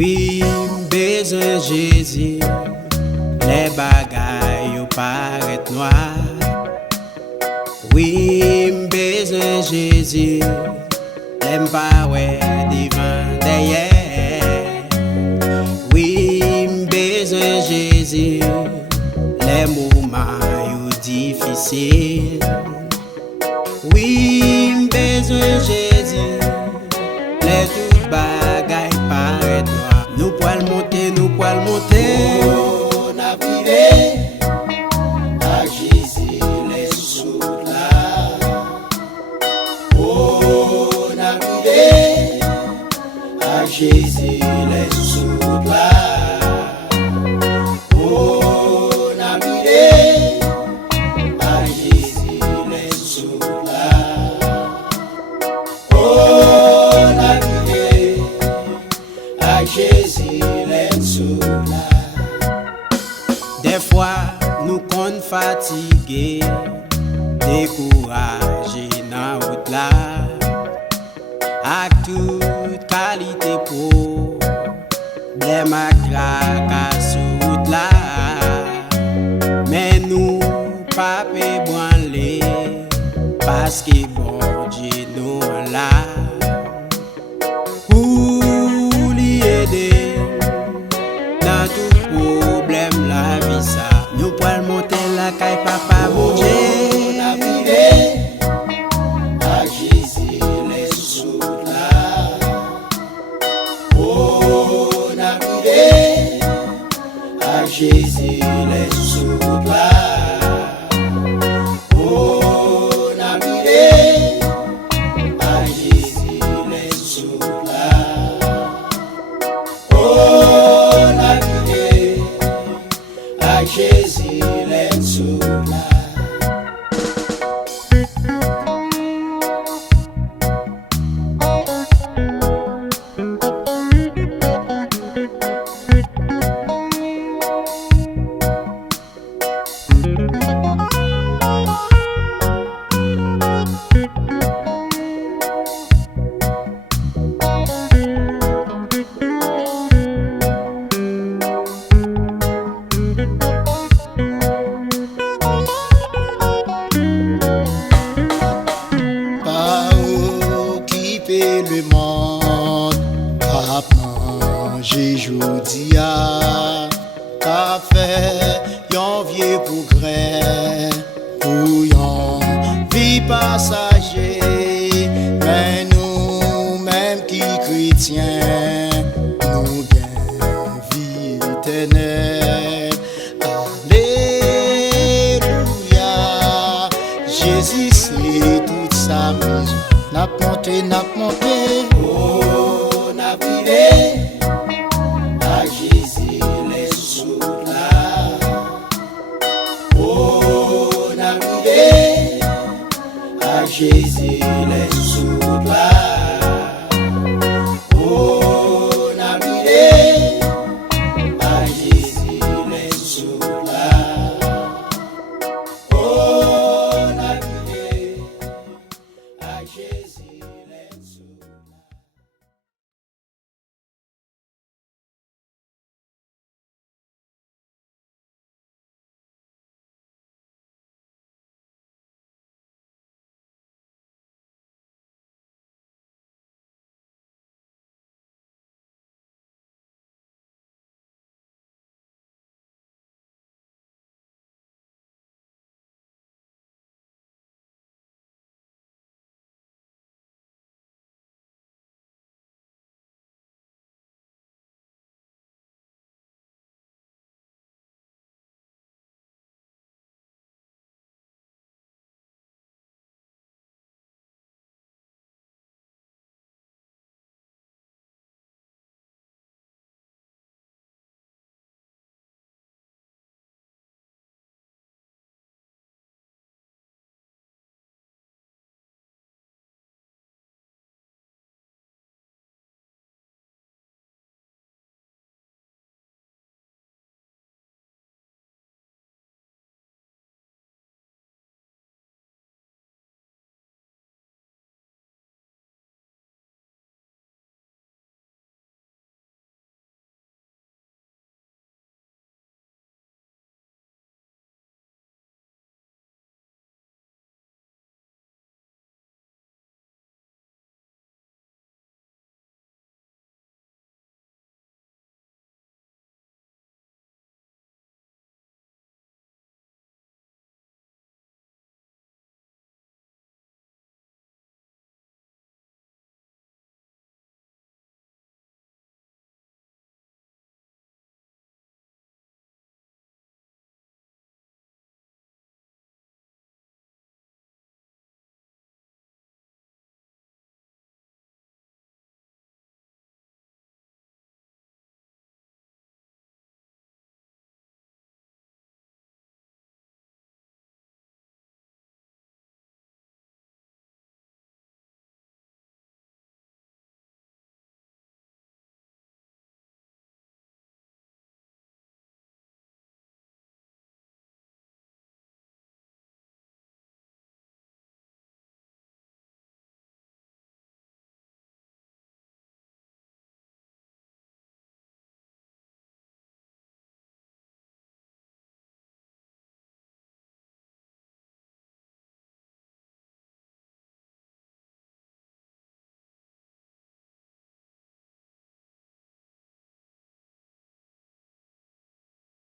Oui, bezwen Jezi, les bagailles yo paraît noir. Oui, bezwen Jezi, l'aime pas ouais devant derrière. Oui, bezwen Jezi, les moments yo difficiles. Oui, bezwen Jezi, les toutes bagailles paraît noir. Nous poil monter, nous poil monter. Oh, n'a privé à Jésus les sous là. Oh, n'a privé à Jésus les sous là. Oh, n'a privé à Jésus les sous là. Oh, n'a privé à Jésus les sous là. Des fois, nous qu'on fatigués, découragés dans la route là. À toute qualité pour des macraques sur route là. Mais nous, pas branler, parce que bon Dieu nous là. Pour l'y aider dans tout problème la vie ça. Nous pouvons monter la caille papa mon Dieu. On a privé à Jésus les sous là. On a privé à Jésus les sous là. On a privé à Jésus les sous là. On a privé à Jésus les sous là. Le monde qu'a mangé jodi a, qu'a fait yon vieux progrès pour yon vie passager. Mais nous même qui chrétiens, nous bien vie éternelle. Alléluia, Jésus c'est toute sa maison. N'a monté, n'a monté. Oh, n'a privé à Jésus les sous là. Oh, n'a privé à Jésus les sous là.